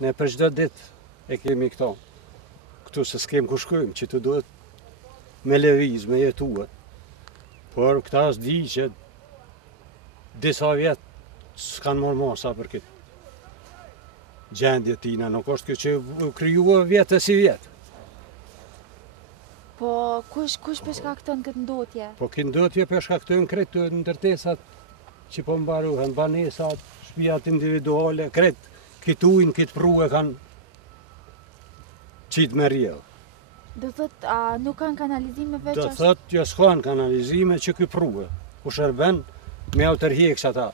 Ne për çdo ditë e kemi këto. Këtu se s'kem ku shkojmë, që të duhet me lëviz, me jetue. Por këta s'di që disa vjetë s'kanë morë masa për këtë gjendje tina, nuk është kjo që kryua vjetë e si vjetë. Po kush përshkakton këtë ndotje? Po këtë ndotje përshkaktojnë kretë të ndërtesat që po mbaruhen, banesat, shtëpiat individuale, kretë këtë ujnë, këtë prue kanë qitë me rjellë. Do thot, nuk kanë kanalizime veç Do thot, jo s'kanë kanalizime që këtë prue, ku shërben me autohjekës ata.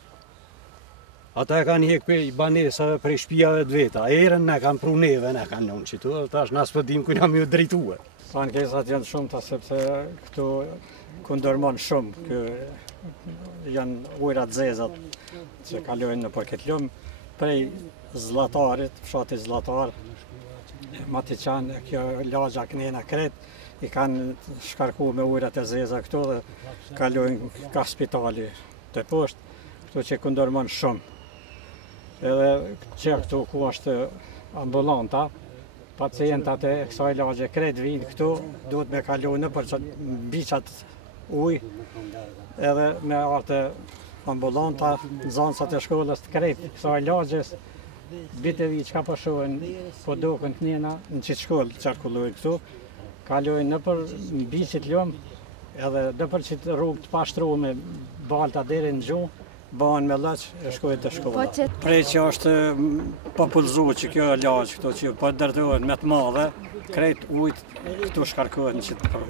Ata e kanë hjekë për banesave, për shtëpiave të veta. Erën ne kanë pru neve, ne kanë nënë qitu, tash nësë pëdim kujna me u drejtue. Ankesat janë shumëta sepse këtu ku ndërmon shumë, janë ujrat zezat që kalojnë në për këtë lumë, prej Zllatarit, fshati Zllatar, Matiqan, kjo lagja Knena Kret, i kanë shkarku me ujrat e zeza këtu dhe kalojnë ka spitali të poshtë, këtu që ku ndërmon shumë. Edhe që këtu ku është ambulanta, pacientat e kësaj lagje krejt vinë këtu, duhet me kalu në për që biqat uj, edhe me artë ambulanta, nxënësat e shkollës të krejt kësaj lagjes, bitevi që ka përshohen, po dokën të njena, në qitë shkollë qarkullojnë këtu, kalojnë në për biqit lëmë, edhe në për qitë rrugë të pashtru me balta deri në gjuhë, banë me lëq e shkojnë të shkolla. Prej që është popullzu që kjo lagj këto që po dërtojnë me të madhe, krejt ujtë këtu shkarkohen që të pru.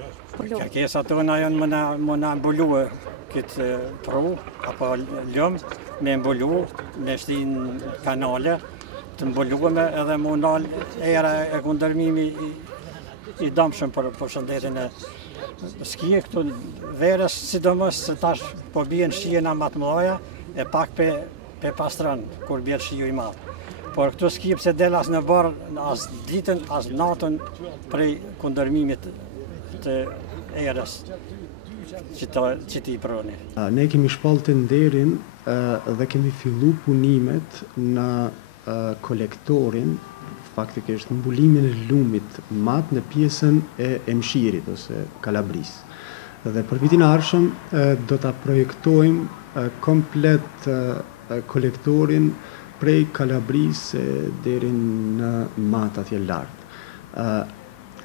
Kërkesa tona janë më në mbulluë këtë pru, apo lëmë, me mbullu, me shtin kanale, të mbullueme edhe më nalë era e kundërmimi i damshëm për shëndetin e skije këtu verës, sidomos se tash po bien shijena më të mëdha, e pak pe pastron kur bie shiu i madh. Por këtu skije pse del as në barr, as ditën, as natën prej kundërmimit të erës që ti proni. Ne kemi shpall tenderin dhe kemi fillu punimet në kolektorin, faktikisht mbulimin e lumit mat në pjesën e Mshirit ose Kalabris. Dhe për vitin e ardhshëm do ta projektojmë komplet kolektorin prej Kalabris deri në mat atje lart.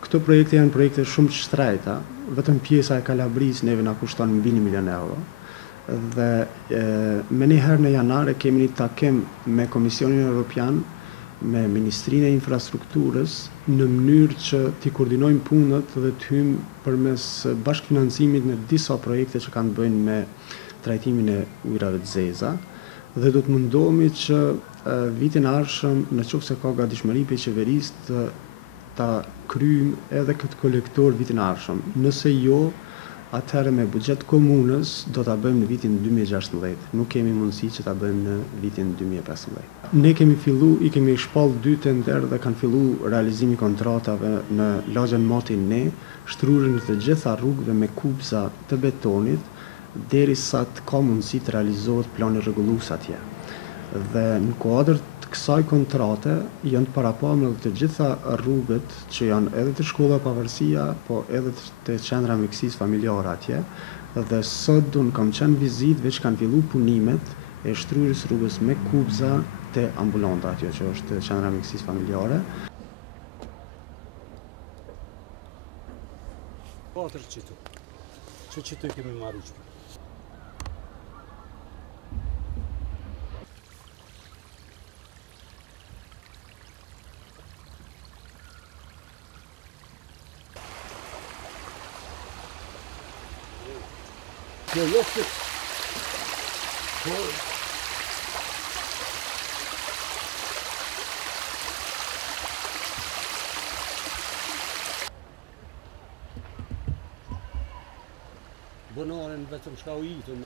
Këto projekte janë projekte shumë të shtrejta, vetëm pjesa e Kalabris neve na kushton mbi 1 milion euro. Dhe me njëherë në janar kemi një takim me Komisionin Evropian, me Ministrinë e Infrastrukturës, në mënyrë që t'i koordinojmë punët dhe të hymë përmes bashkëfinancimit në disa projekte që kanë bëjnë me trajtimin e ujrave të zeza, dhe do të mundohemi që vitin e ardhshëm, në qoftë se ka gatishmëri prej qeverisë, ta kryejmë edhe këtë kolektor vitin e ardhshëm. Nëse jo, atëherë me buxhet komunës do ta bëjmë në vitin 2016. Nuk kemi mundësi që ta bëjmë në vitin 2015. Ne kemi i kemi shpall 2 tender dhe kanë fillu realizimi kontratave në lagjen Matin Ne, shtrurën të gjitha rrugëve me kupza të betonit, derisa të ka mundësi të realizohet plani rregullues atje. Dhe në kuadër të kësaj kontrate janë të parapamur të gjitha rrugët që janë edhe të shkolla Pavarësia, po edhe të qendra mjekësisë familjare atje. Dhe sot kam qenë vizitë veç kanë fillu punimet e shtryrjes rrugës me kupza te ambulanta atje që është qendra mjekësisë familjare. 4 qitu. Që qitu kemi marrë që? Jo, këtë. Bonoren vetëm shka u itën.